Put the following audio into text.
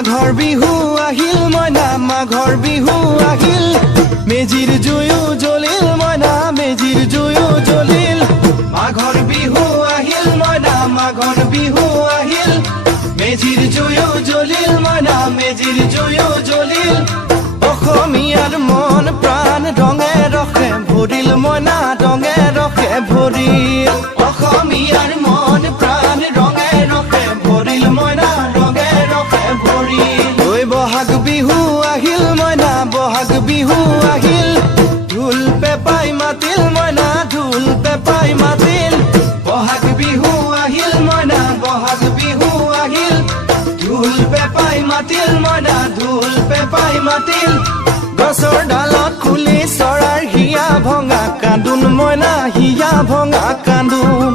মাঘৰ বিহু আহিল মইনা মাঘৰ বিহু আহিল মেজিৰ জুয়ো জ্বলিল মইনা মেজিৰ জুয়ো জ্বলিল মাঘৰ বিহু আহিল মইনা মাঘৰ বিহু আহিল মেজিৰ জুয়ো জ্বলিল মইনা মেজিৰ জুয়ো জ্বলিল অসমীয়াৰ মন প্ৰাণ ৰঙে ৰখে ভৰিল মইনা ৰঙে ৰখে ভৰিল অসমীয়াৰ মন প্ৰাণ ৰঙে ৰখে ভৰিল মইনা ৰঙে ৰখে ভৰিল ঐ বহাগ বিহু আহিল মইনা বহাগ বিহু আহিল ঢোল পেপাই মাতিল মইনা ঢোল পেপাই মাতিল বহাগ বিহু আহিল মইনা বহাগ বিহু আহিল ঢোল পেপাই মাতিল মইনা ঢোল পেপাই মাতিল গছৰ ডালত খুলি চৰাৰ হিয়া ভঙা কান্দোন মইনা হিয়া ভঙা কান্দোন